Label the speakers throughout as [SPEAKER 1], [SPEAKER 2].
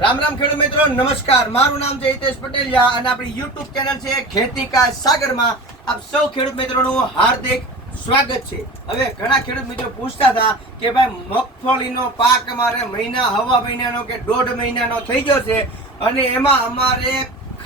[SPEAKER 1] રામ રામ ખેડૂત મિત્રો, નમસ્કાર. મારું નામ છે હિતેશ પટેલિયા અને આપણી યુટ્યુબ ચેનલ છે ખેતી કા સાગરમાં. આપ સૌ ખેડૂત મિત્રોનું હાર્દિક સ્વાગત છે. હવે ઘણા ખેડૂત મિત્રો પૂછતા હતા કે ભાઈ, મગફળીનો પાક અમારે મહિના, હવા મહિનાનો કે દોઢ મહિનાનો થઈ ગયો છે? અને એમાં અમારે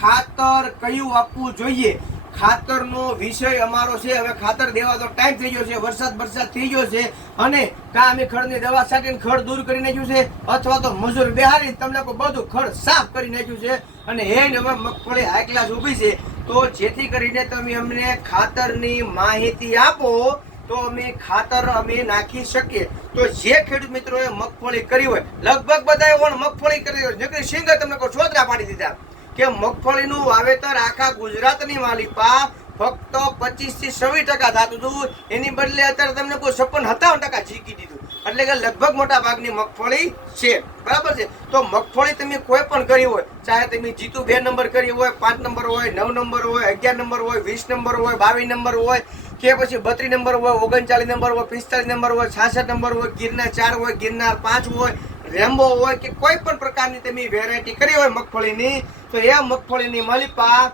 [SPEAKER 1] ખાતર કયું આપવું જોઈએ? ખાતરનો વિષય અમારો છે. હવે ખાતર દેવા તો ટાઈમ થઈ ગયો છે. વરસાદ વરસાદ થઈ ગયો છે. અને કાં અમે ખડની દવા છાંટીને ખડ દૂર કરી નાખ્યું છે? અથવા તો મજૂર બેહારી તમને બધું ખડ સાફ કરી નાખ્યું છે? અને જ અમે મગફળી હાઈ ક્લાસ ઊભી છે. તો જેથી કરીને તમે અમને ખાતરની માહિતી આપો, તો અમે ખાતર અમે નાખી શકીએ. તો જે ખેડૂત મિત્રોએ મગફળી કરી હોય, લગભગ બધાએ મગફળી કરી હોય. નકરી સિંગર તમને કોઈ છોતરા પાડી દીધા. કે મગફળીનું વાવેતર આખા ગુજરાતની માલિપા ફક્ત પચીસથી છવ્વીસ ટકા થતું હતું. એની બદલે અત્યારે તમને કોઈ છપ્પન સત્તાવન ટકા જીકી દીધું. એટલે કે લગભગ મોટા ભાગની મગફળી છે. બરાબર છે? તો મગફળી તમે કોઈ પણ કરી હોય, ચાહે તમે જીતુ બે નંબર કરી હોય, પાંચ નંબર હોય, નવ નંબર હોય, અગિયાર નંબર હોય, વીસ નંબર હોય, બાવીસ નંબર હોય, કે પછી બત્રીસ નંબર હોય, ઓગણચાલીસ નંબર હોય, પિસ્તાલીસ નંબર હોય, છાસઠ નંબર હોય, ગિરનાર ચાર હોય, ગિરનાર પાંચ હોય રેમ્બો હોય કે કોઈ પણ પ્રકારની તમે વેરાયટી કરી હોય મગફળીની, તો એ મગફળીની માલિપા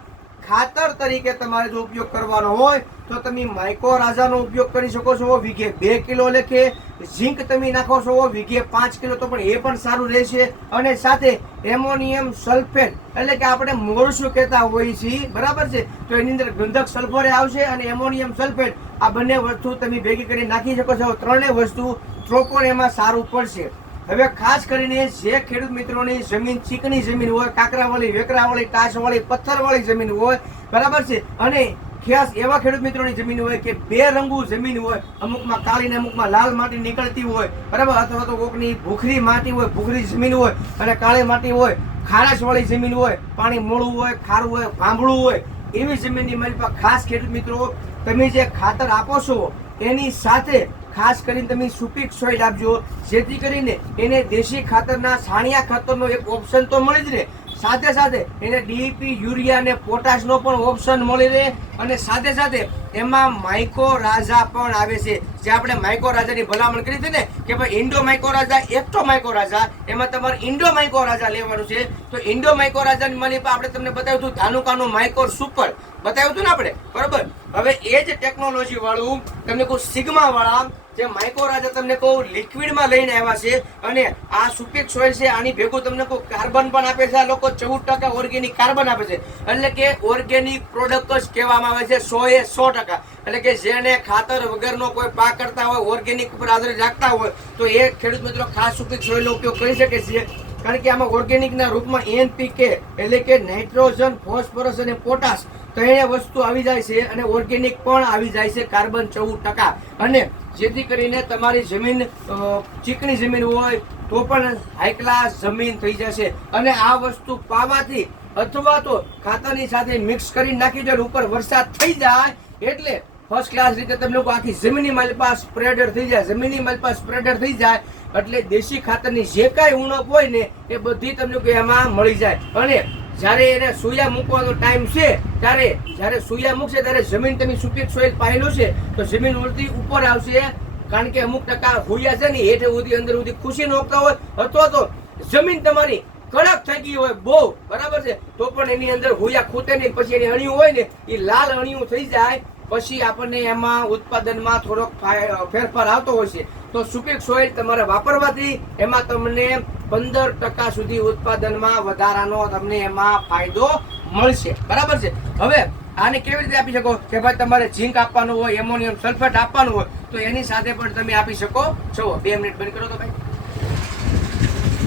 [SPEAKER 1] ખાતર તરીકે તમારે જો ઉપયોગ કરવાનો હોય, તો તમે માઇકો રાજાનો ઉપયોગ કરી શકો છો, વીઘે બે કિલો લેખે. ઝીંક તમે નાખો છો, વીઘે પાંચ કિલો તો પણ એ પણ સારું રહેશે. અને સાથે એમોનિયમ સલ્ફેટ, એટલે કે આપણે મોરસું કહેતા હોઈએ છીએ, બરાબર છે? તો એની અંદર ગંધક સલ્ફરે આવશે અને એમોનિયમ સલ્ફેટ, આ બંને વસ્તુ તમે ભેગી કરી નાખી શકો છો. ત્રણેય વસ્તુ ત્રોપણ એમાં સારું પડશે. હવે ખાસ કરીને જે ખેડૂત મિત્રોની જમીન ચીકણી જમીન હોય, કાકરાવાળી, વેકરાવાળી, ટાસવાળી, પથ્થરવાળી જમીન હોય, બરાબર છે? અને ખાસ એવા ખેડૂત મિત્રોની જમીન હોય કે બે રંગુ જમીન હોય, અમુકમાં કાળી ને અમુકમાં લાલ માટી નીકળતી હોય, બરાબર? અથવા તો કોકની ભૂખરી માટી હોય, ભૂખરી જમીન હોય અને કાળી માટી હોય, ખારાશવાળી જમીન હોય, પાણી મોળું હોય, ખારું હોય, ભાંભળું હોય, એવી જમીનની મારી પાસે ખાસ ખેડૂત મિત્રો, તમે જે ખાતર આપો છો, એની સાથે ખાસ કરીને તમે સુપીક સોઇલ આપજો. જેથી કરીને એને દેશી ખાતરના સાણિયા ખાતરનો એક ઓપ્શન તો મળી જ રહે. સાથે સાથે એને ડીઈપી યુરિયા અને પોટાશનો પણ ઓપ્શન મળી રહે. અને સાથે સાથે એમાં માઇકો રાજા પણ આવે છે. જે આપણે માઇકો રાજાની ભલામણ કરી હતી ને, કે ભાઈ ઇન્ડો માઇકો રાજા, એક્ટો માઇકો રાજા, એમાં તમારે ઇન્ડો માઇકો રાજા લેવાનું છે. તો ઇન્ડો માઇકો રાજાની માલિક આપણે તમને બતાવ્યું હતું ધાનુકાનું માઇકો સુપર. બતાવ્યું હતું ને આપણે? બરોબર? હવે એ જ ટેકનોલોજી વાળું તમને કોઈ સિગ્મા વાળા જે માઇકો રાજા તમને કહું લિક્વિડમાં લઈને આવ્યા છે અને આ સુપેક સોઇલ છે, આની ભેગું તમને કહું કાર્બન પણ આપે છે. આ લોકો ચૌદ ટકા ઓર્ગેનિક કાર્બન આપે છે. એટલે કે ઓર્ગેનિક પ્રોડક્ટ જ કહેવામાં આવે છે, સો એ સો ટકા. એટલે કે જેને ખાતર વગરનો કોઈ પાક કરતા હોય ઓર્ગેનિક ઉપર આધારિત રાખતા હોય, તો એ ખેડૂત મિત્રો ખાસ સુપેક સોઇલનો ઉપયોગ કરી શકે છે. કારણ કે આમાં ઓર્ગેનિકના રૂપમાં એનપીકે એટલે કે નાઇટ્રોજન ફોસ્ફરસ અને પોટાશ ત્રણે વસ્તુ આવી જાય છે અને ઓર્ગેનિક પણ આવી જાય છે કાર્બન ચૌદ ટકા. અને જેથી કરીને તમારી જમીન ચીકણી જમીન હોય તો પણ હાઈ ક્લાસ જમીન થઈ જશે. અને આ વસ્તુ પાવાથી અથવા તો ખાતરની સાથે મિક્સ કરી નાખી દે ઉપર વરસાદ થઈ જાય એટલે ફર્સ્ટ ક્લાસ રીતે તમને લોકો આખી જમીનની માલપા સ્પ્રેડર થઈ જાય. જમીનની માલપા સ્પ્રેડર થઈ જાય એટલે દેશી ખાતરની જે કાંઈ ઉણપ હોય ને એ બધી તમને એમાં મળી જાય. અને જ્યારે એને સોયા મૂકવાનો ટાઈમ છે, ત્યારે જ્યારે સોયા મૂકશે, ત્યારે જમીન તમે સુપીક સોઈલ પાયેલું છે, તો જમીન ઉડતી ઉપર આવશે, કારણ કે અમુક ટકા હોયા છે ને, હેઠે ઉધી અંદર ઉધી ખુશી નોખતા હોય, અથવા તો જમીન તમારી કડક થઈ ગઈ હોય, બહુ, બરાબર છે? તો પણ એની અંદર હોયા ખૂટે નહીં, પછી એની અણિયું હોય ને, એ લાલ અણિયું થઈ જાય, પછી આપણને એમાં ઉત્પાદનમાં થોડોક ફેરફાર આવતો હોય છે. તો સુપીક સોઇલ તમારે વાપરવાથી એમાં તમને પંદર ટકા સુધી ઉત્પાદનમાં વધારાનો તમને એમાં ફાયદો મળશે. બરાબર છે? હવે આને કેવી રીતે આપી શકો? કે ભાઈ તમારે ઝીંક આપવાનું હોય, એમોનિયમ સલ્ફેટ આપવાનું હોય, તો એની સાથે પણ તમે આપી શકો. છો બે મિનિટ બંધ કરો તો ભાઈ.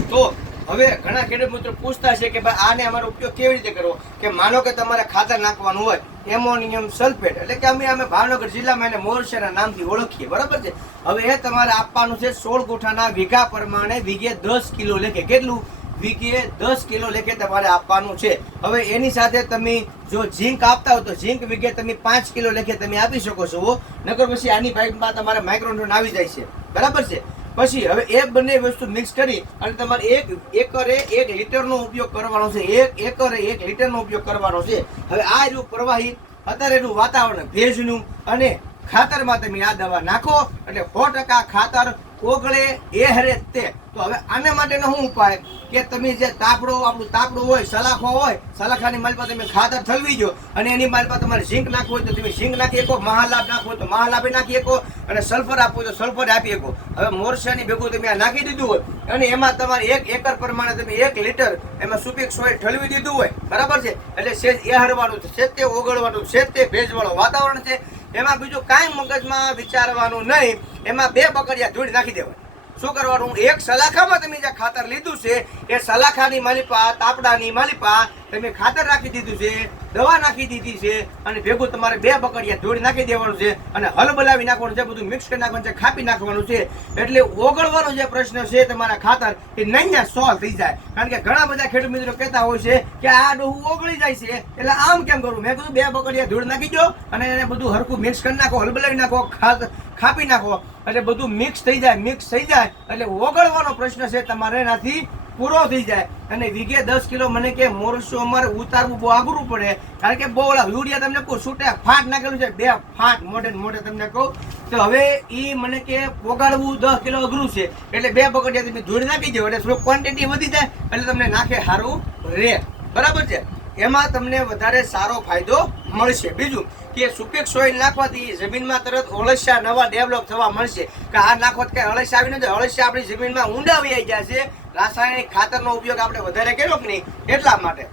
[SPEAKER 1] તો હવે ઘણા ખેડૂત મિત્રો પૂછતા છે કે ભાઈ આને અમારો ઉપયોગ કેવી રીતે કરવો? કે માનો કે તમારે ખાતર નાખવાનું હોય, એમોનિયમ સલ્ફેટ, એટલે કે અમે અમે ભાવનગર જિલ્લામાં એને મોરસેના નામથી ઓળખીએ, બરાબર છે? હવે એ તમારે આપવાનું છે સોળ ગુઠાના વીઘા પ્રમાણે વીઘે દસ કિલો લેખે. કેટલું? વીઘે દસ કિલો લેખે તમારે આપવાનું છે. હવે એની સાથે તમે જો ઝીંક આપતા હો તો ઝીંક વીઘે તમે પાંચ કિલો લેખે તમે આપી શકો છો. નકર પછી આની પાઇપમાં તમારે માઇક્રોન આવી જાય છે. બરાબર છે? પછી હવે એ બંને વસ્તુ મિક્સ કરી અને તમારે એક એકરે એક લીટરનો ઉપયોગ કરવાનો છે. એક એકરે એક લીટરનો ઉપયોગ કરવાનો છે. હવે આ એનું પ્રવાહી અત્યારેનું વાતાવરણ ભેજનું અને ખાતરમાં તમે આ દવા નાખો. એટલે સો ટકા ખાતર ઓગળે એ હરે તે. તો હવે આને માટેનો શું ઉપાય? કે તમે જે તાપડો, આપણું તાપડું હોય, સલાખો હોય, સલાખાની માલપા તમે ખાતર ઠલવી દો અને એની માલપા તમારે ઝીંક નાખવું હોય તો તમે ઝીંક નાખી શકો, મહાલાભ નાખવો હોય તો મહાલાભે નાખી શકો અને સલ્ફર આપવું તો સલ્ફર આપી શકો. હવે મોરસાની ભેગું તમે આ નાખી દીધું હોય અને એમાં તમારે એક એકર પ્રમાણે તમે એક લીટર એમાં સુપીક સોય ઠલવી દીધું હોય. બરાબર છે? એટલે સેજ એ હરવાનું છે તે ઓગળવાનું છે તે ભેજવાળું વાતાવરણ છે. એમાં બીજું કાંઈ મગજમાં વિચારવાનું નહીં. એમાં બે બકડિયા ધૂળ નાખી દેવાય શું કરવાનું? એક સલાખામાં તમે જે ખાતર લીધું છે, એ સલાખાની માલિપા, તાપડાની માલિપા તમે ખાતર રાખી દીધું છે, દવા નાખી દીધી છે અને ભેગું તમારે બે બકડિયા ધૂળ નાખી દેવાનું છે અને હલ બલાવી નાખવાનું છે, બધું મિક્સ કરી નાખવાનું છે, ખાપી નાખવાનું છે. એટલે ઓગળવાનો જે પ્રશ્ન છે તમારા ખાતર, એ નહીં સોલ્વ થઈ જાય. કારણ કે ઘણા બધા ખેડૂત મિત્રો કહેતા હોય છે કે આ ડોહું ઓગળી જાય છે. એટલે આમ કેમ કરું? મેં કીધું બે બકડિયા ધૂળ નાખી દો અને એને બધું હરખું મિક્સ કરી નાખો, હલ બલાવી નાખો, ખાત, ખાપી નાખો. એટલે બધું મિક્સ થઈ જાય મિક્સ થઈ જાય. એટલે ઓગળવાનો પ્રશ્ન છે તમારે એનાથી પૂરો થઈ જાય. અને વીઘે દસ કિલો મને કે મોરસો અમારે ઉતારવું બહુ અઘરું પડે. કારણ કે બહુ ઓલા યુરિયા તમને કહું, છૂટે ફાટ નાખેલું છે. બે ફાટ મોઢે મોઢે તમને કહું. તો હવે એ મને કે પોગાડવું દસ કિલો અઘરું છે. એટલે બે પગડિયા તમે ધૂળ નાખી દો. એટલે થોડું ક્વોન્ટિટી વધી જાય, એટલે તમને નાખે સારું રહે બરાબર છે? એમાં તમને વધારે સારો ફાયદો મળશે. બીજું કે સુપેક સોઈલ નાખવાથી જમીનમાં તરત અળસિયા નવા ડેવલપ થવા મળશે. કે આ નાખવા કઈ અળસિયા આવી નથી અળસિયા આપણી જમીનમાં ઊંડા વહી ગયા છે. રાસાયણિક ખાતરનો ઉપયોગ આપણે વધારે કર્યો કે નહીં? એટલા માટે.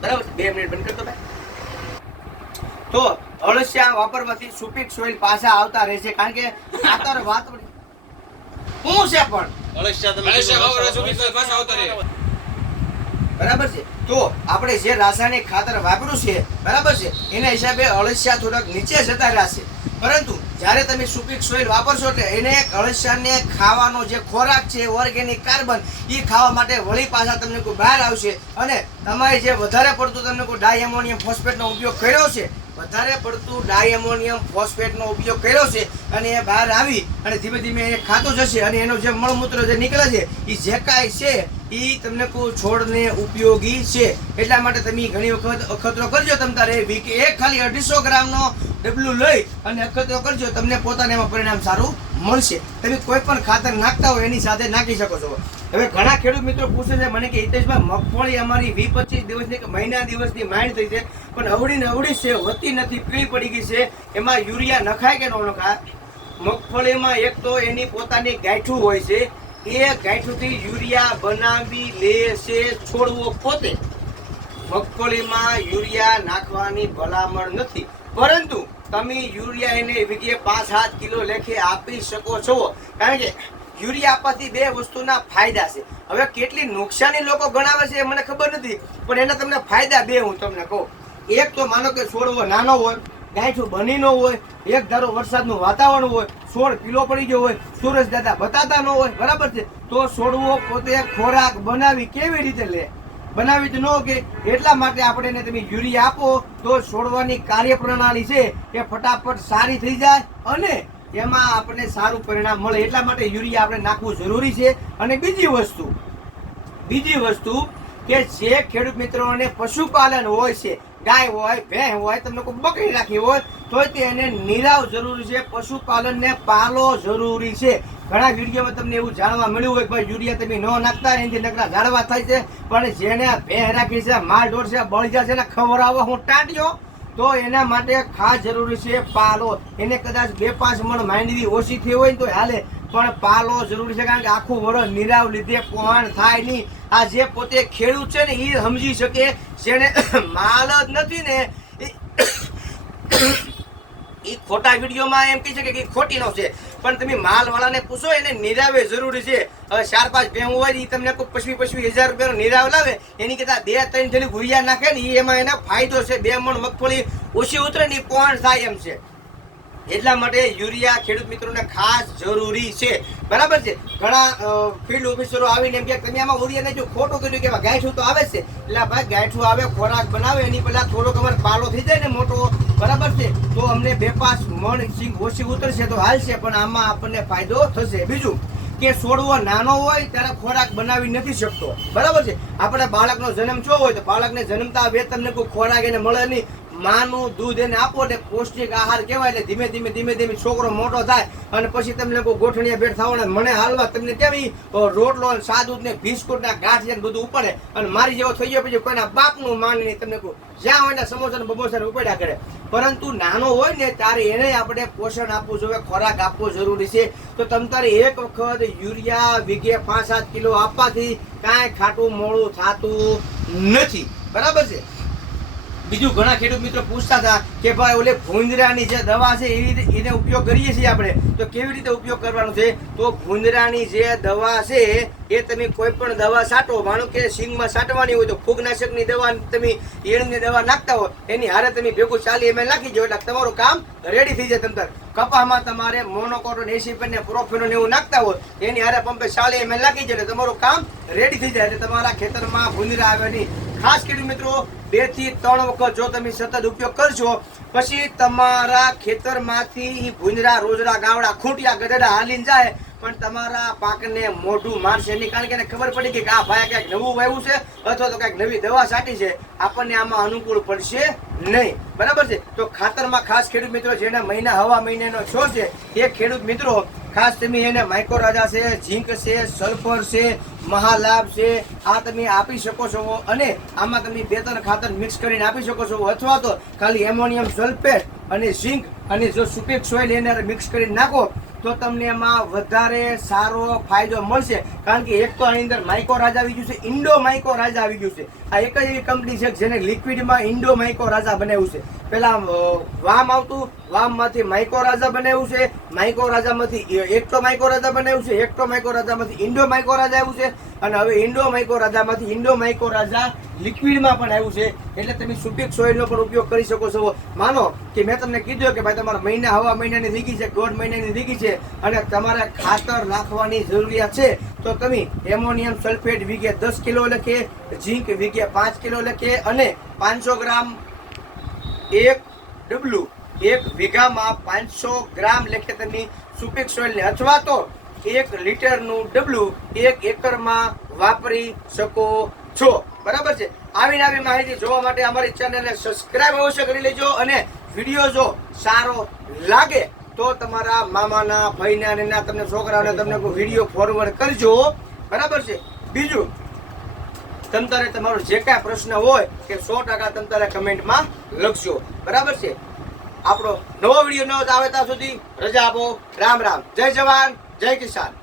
[SPEAKER 1] બરાબર? બે મિનિટ બંધ કરતો ભાઈ. તો અળસિયા વાપરવાથી સુપીક સોઈલ પાછા આવતા રહેશે. કારણ કે ખાતર વાત શું છે પણ?
[SPEAKER 2] અળસિયા
[SPEAKER 3] અળસિયા વાપરવા સુપીક સોઈલ પાછા આવતા રહે.
[SPEAKER 1] બરાબર છે? તો આપણે જે રાસાયણિક ખાતર વાપર્યું છે, બરાબર છે? એના હિસાબે અળસિયા થોડાક નીચે જતા રહેશે. પરંતુ જ્યારે તમે સુપીક સોઇલ વાપરશો એટલે એને અળસિયાને ખાવાનો જે ખોરાક છે, ઓર્ગેનિક કાર્બન એ ખાવા માટે વળી પાછા તમને કોઈ બહાર આવશે અને તમારે જે વધારે પડતું તમને કોઈ ડાયમોનિયમ ફોસ્ફેટનો ઉપયોગ કર્યો છે વધારે પડતું ડાયમોનિયમ ફોસ્ફેટનો ઉપયોગ કર્યો છે અને એ બહાર આવી અને ધીમે ધીમે એ ખાતો જશે અને એનો જે મળમૂત્ર જે નીકળે છે એ જે કાંઈ છે એ તમને કોઈ છોડને ઉપયોગી છે. એટલા માટે તમે ઘણી વખત અખતરો કરજો તમ તારે વીક એક ખાલી અઢીસો ગ્રામનો ડબલું લઈ અને અખતરો કરજો. તમને પોતાને એમાં પરિણામ સારું મળશે. તમે કોઈ પણ ખાતર નાખતા હોય એની સાથે નાખી શકો છો. હવે ઘણા ખેડૂત મિત્રો પૂછે છે, મને કે હિતેશભાઈ, મગફળી અમારી વી પચીસ દિવસની મહિના દિવસની માંડ થઈ છે, પણ અવડી ને અવડી છે, હોતી નથી, પીળી પડી ગઈ છે, એમાં યુરિયા નખાય કે ન નખાય? મગફળીમાં એક તો એની પોતાની ગાંઠું હોય છે, એ ગાંઠુંથી યુરિયા બનાવી લે છે, છોડવો પોતે. મગફળીમાં યુરિયા નાખવાની ભલામણ નથી. પરંતુ તમે યુરિયા એને પાંચ સાત કિલો લેખે આપી શકો છો. કારણ કે યુરિયા આપવાથી બે વસ્તુના ફાયદા છે. હવે કેટલી નુકસાની લોકો ગણાવે છે એ મને ખબર નથી, પણ એના તમને ફાયદા બે હું તમને કહું. એક તો માનો કે છોડવો નાનો હોય, ગાંઠું બની ન હોય, એક ધારો વરસાદનું વાતાવરણ હોય છોડ પીલો પડી ગયો હોય, સૂરજ દાદા બતાતા ન હોય, બરાબર છે? તો છોડવો પોતે ખોરાક બનાવી કેવી રીતે લે? બનાવી જ ન કે એટલા માટે આપણે એને તમે યુરિયા આપો તો છોડવાની કાર્યપ્રણાલી છે એ ફટાફટ સારી થઈ જાય અને એમાં આપણને સારું પરિણામ મળે. એટલા માટે યુરિયા આપણે નાખવું જરૂરી છે. અને બીજી વસ્તુ બીજી વસ્તુ કે જે ખેડૂત મિત્રોને પશુપાલન હોય છે ગાય હોય, ભેંસ હોય તમને કોઈ બકરી રાખી હોય તો તે એને નિરાવ જરૂરી છે, પશુપાલનને પાલો જરૂરી છે. ઘણા વિડીયોમાં તમને એવું જાણવા મળ્યું હોય ભાઈ યુરિયા તમે ન નાખતા, એનાથી નકરા ઝાડવા થાય છે, પણ જેને ભેંસ રાખી છે, માર ઢોર છે બળજા છે, એને ખબર આવે હું ટાંટ્યો, તો એના માટે ખાસ જરૂરી છે પાલો. એને કદાચ બે પાંચ મણ માંડવી ઓછી થઈ હોય તો હાલે પણ પાલો જરૂરી છે કારણ કે આખું વરસ નિરાવ લીધે કોણ થાય નહીં. આ જે પોતે ખેડૂત છે ને એ સમજી શકે જેને માલ જ નથી ને એ ખોટા વિડીયોમાં એમ કહી શકે કે ઈ ખોટી નો છે. પણ તમે માલવાળાને પૂછો, એને નિરાવે જરૂરી છે. હવે ચાર પાંચ ભેહું હોય એ તમને કોઈ પચવી પચવી હજાર રૂપિયાનો નિરાવ લાવે, એની કરતાં બે ત્રણ થેલી ગુરિયા નાખે ને એમાં એનો ફાયદો છે. બે મણ મગફળી ઓછી ઉતરે ને એ કોણ થાય એમ છે. એટલા માટે યુરિયા ખેડૂત મિત્રોને ખાસ જરૂરી છે. બરાબર છે? ઘણા ફિલ્ડ ઓફિસરો આવીને એમ કે તમે આમાં યુરિયા નહીં જો ખોટું કર્યું કે ગાંઠું તો આવે છે. એટલે ભાઈ ગાંઠું આવે, ખોરાક બનાવે, એની પહેલાં થોડોક અમારે પાલો થઈ જાય ને મોટો, બરાબર છે? તો અમને બે પાંચ મણ સિંગ ઓછી ઉતરશે તો હાલશે, પણ આમાં આપણને ફાયદો થશે. બીજું કે છોડવો નાનો હોય ત્યારે ખોરાક બનાવી નથી શકતો. બરાબર છે? આપણે બાળકનો જન્મ થયો હોય તો બાળકને જન્મતા બે તમને કોઈ ખોરાક એને મળે નહીં. માનું, દૂધ એને આપો એટલે પૌષ્ટિક આહાર કહેવાય એટલે ધીમે ધીમે ધીમે ધીમે છોકરો મોટો થાય અને પછી તમને કોઈ ગોઠણિયા ભેટ થવાના મને હાલવા તમને કેવી રોટલો ને સાદું ને બિસ્કુટ ના ગાંઠ ને બધું ઉપાડે અને મારી જેવો થઈ ગયો પછી કોઈના બાપનું માન નહીં તમને કહું, જ્યાં હોય ને સમોસા ને બમોસા ઉપાડ્યા કરે. પરંતુ નાનો હોય ને ત્યારે એને આપણે પોષણ આપવું જોઈએ, ખોરાક આપવો જરૂરી છે. તો તમ તારે એક વખત યુરિયા વીઘે પાંચ સાત કિલો આપવાથી કાંઈ ખાટું મોડું થતું નથી. બરાબર છે? બીજું ઘણા ખેડૂત મિત્રો પૂછતા હતા કે ભાઈ ઓલે ભૂંદરાની જે દવા છે, એ એને ઉપયોગ કરીએ છીએ આપણે. તો કેવી રીતે ઉપયોગ કરવાનો છે? તો ભૂંદરાની જે દવા છે એ તમે કોઈ પણ દવા છાંટો, માનો કે સિંગમાં છાંટવાની હોય તો ફૂગનાશકની દવા તમે ઈયળની દવા નાખતા હોય, એની હારે તમે ભેગું ચાલી એમ નાખી દો, એટલે તમારું કામ રેડી થઈ જાય તમતાર કપામાં તમારે મોનોકોટોન એસી ને પ્રોફેનો એવું નાખતા હોય, એની હારે પંપે ચાલી એમ નાખી જાય એટલે તમારું કામ રેડી થઈ જાય. એટલે તમારા ખેતરમાં ભૂંદરા આવે નહીં. ખાસ ખેડૂત મિત્રો, બેથી ત્રણ વખત જો તમે સતત ઉપયોગ કરશો પછી તમારા ખેતરમાંથી ભૂંજરા રોજડા ગાવડા, ખૂંટિયા ગઢડા હાલીને જાય પણ તમારા પાકને મોઢું મારશે નહીં. કારણ કે એને ખબર પડી કે આ ભાઈ ક્યાંક નવું વાવ્યું છે અથવા તો ક્યાંક નવી દવા છાંટી છે. આપણને આમાં અનુકૂળ પડશે નહીં. બરાબર છે? તો ખાતરમાં ખાસ ખેડૂત મિત્રો જેના મહિના હવા મહિનાનો છો છે, એ ખેડૂત મિત્રો, ખાસ તમે એને માઇક્રોરાજા છે, ઝીંક છે, સલ્ફર છે, મહાલાભ છે, આ તમે આપી શકો છો અને આમાં તમે બે ત્રણ ખાતર મિક્સ કરીને આપી શકો છો. અથવા તો ખાલી એમોનિયમ સલ્ફેટ અને ઝીંક અને જો સુપીક સોઇલ એને મિક્સ કરીને નાખો તો તમને એમાં વધારે સારો ફાયદો મળશે. કારણ કે એક તો આની અંદર માઇકો રાજા આવી ગયું છે, ઇન્ડો માઇકો રાજા આવી ગયું છે. આ એક જ એવી કંપની છે જેને લિક્વિડમાં ઇન્ડો માઇકો રાજા બનાવ્યું છે. પેલા વામ આવતું, વામમાંથી માઇકો રાજા બનાવ્યું છે માઇકો રાજામાંથી એકટો માઇકો રાજા બનાવ્યું છે એકટો માઇકો રાજામાંથી ઇન્ડો માઇકો રાજા આવ્યું છે. અને હવે ઇન્ડો માઇકો રાજામાંથી ઇન્ડો માઇકો રાજા લિક્વિડમાં પણ આવ્યું છે. એટલે તમે સુપિક સોઇલનો પણ ઉપયોગ કરી શકો છો. માનો કે મેં તમને કીધું કે ભાઈ તમારા મહિના હવા મહિનાની દીકી છે દોઢ મહિનાની દીકી છે, અને તમારે ખાતર નાખવાની જરૂરિયાત છે, તો તમે એમોનિયમ સલ્ફેટ વીઘે દસ કિલો લખે, ઝીંક વીઘે પાંચ કિલો લખે, અને પાંચસો ગ્રામ એક ડબલું, એક વીઘામાં પાંચસો ગ્રામ લખે તમે સુપિક સોઇલને અથવા તો એક લીટરનું ડબલું એક એકરમાં વાપરી શકો છો. બરાબર છે? આવી આવી માહિતી જોવા માટે અમારી ચેનલને સબસ્ક્રાઇબ અવશ્ય કરી લેજો અને વીડિયો જો સારો લાગે તો તમારા મામાના, ભાઈના અને તમને છોકરાઓને તમને વીડિયો ફોરવર્ડ કરજો. બરાબર છે? બીજું તમ તારે તમારો જે કાંઈ પ્રશ્ન હોય કે સો ટકા તમ તારે કમેન્ટમાં લખજો. બરાબર છે? આપણો નવો વીડિયો ન આવે ત્યાં સુધી રજા આપો. રામ રામ. જય જવાન. જય કિસાન